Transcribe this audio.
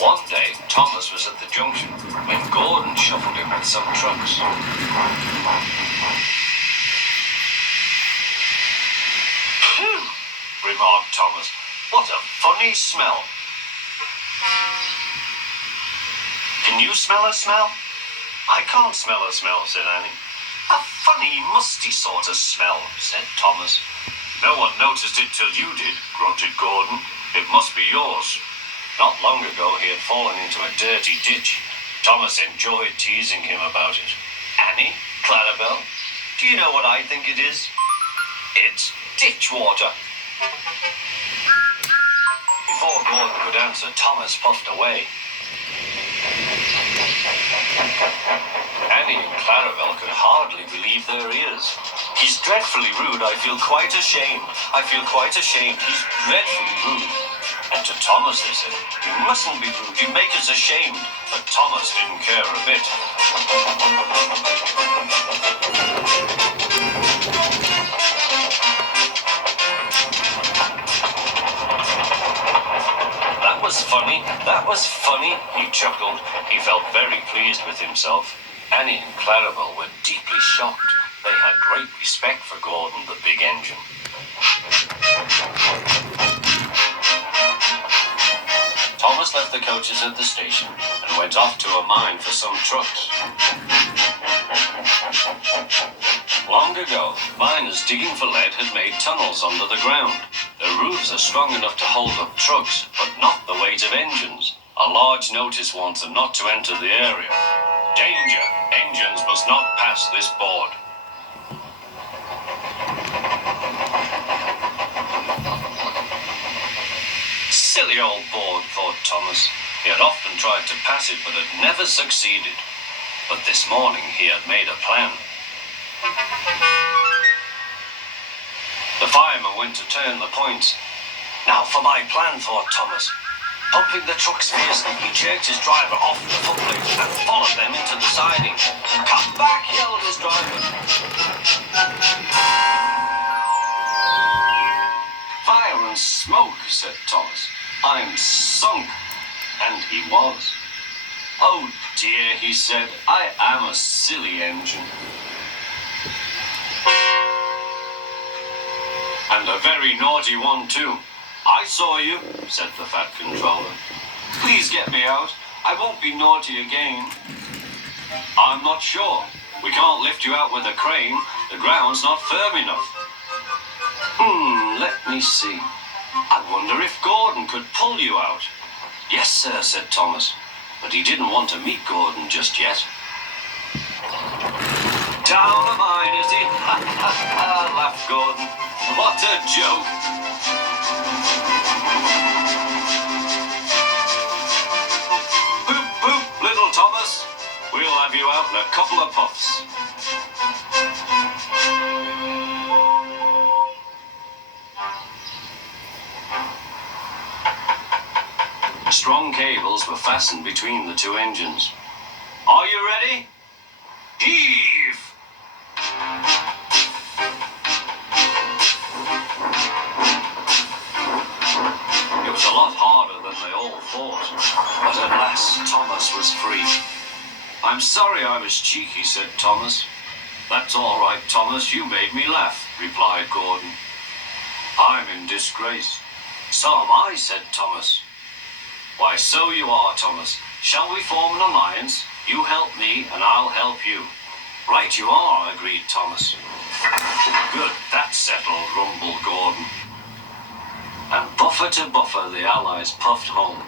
One day, Thomas was at the junction when Gordon shuffled in with some trucks. "Phew," remarked Thomas. "What a funny smell." "Can you smell a smell?" "I can't smell a smell," said Annie. "A funny, musty sort of smell," said Thomas. "No one noticed it till you did," grunted Gordon. "It must be yours." Not long ago, he had fallen into a dirty ditch. Thomas enjoyed teasing him about it. "Annie, Clarabelle, do you know what I think it is? It's ditch water." Before Gordon could answer, Thomas puffed away. Annie and Clarabelle could hardly believe their ears. "He's dreadfully rude. I feel quite ashamed. I feel quite ashamed. He's dreadfully rude." And to Thomas they said, "You mustn't be rude. You make us ashamed." But Thomas didn't care a bit. "That was funny. That was funny," he chuckled. He felt very pleased with himself. Annie and Clarabelle were deeply shocked. They had great respect for Gordon, the big engine. Thomas left the coaches at the station and went off to a mine for some trucks. Long ago, miners digging for lead had made tunnels under the ground. Their roofs are strong enough to hold up trucks, but not the weight of engines. A large notice warns them not to enter the area. "Danger! Engines must not pass this board." Silly old board, thought Thomas. He had often tried to pass it, but had never succeeded. But this morning he had made a plan. The fireman went to turn the points. "Now for my plan," thought Thomas. Pumping the trucks fiercely, he jerked his driver off the footplate and followed them into the siding. "Come back!" yelled his driver. "Fire and smoke," said Thomas. "I'm sunk." And he was. "Oh dear," he said, "I am a silly engine. And a very naughty one too." "I saw you," said the fat controller. "Please get me out. I won't be naughty again." "I'm not sure. We can't lift you out with a crane. The ground's not firm enough." Let me see. I wonder if Gordon could pull you out." "Yes, sir," said Thomas. But he didn't want to meet Gordon just yet. "Down a mine, is he?" "Ha, ha, ha," laughed Gordon. "What a joke." "Poop, poop, little Thomas. We'll have you out in a couple of puffs." Strong cables were fastened between the two engines. "Are you ready? Heave!" It was a lot harder than they all thought, but at last Thomas was free. "I'm sorry I was cheeky," said Thomas. "That's all right, Thomas. You made me laugh," replied Gordon. "I'm in disgrace." "So am I," said Thomas. "Why, so you are, Thomas. Shall we form an alliance? You help me, and I'll help you." "Right you are," agreed Thomas. "Good, that's settled," rumbled Gordon. And buffer to buffer, the Allies puffed home.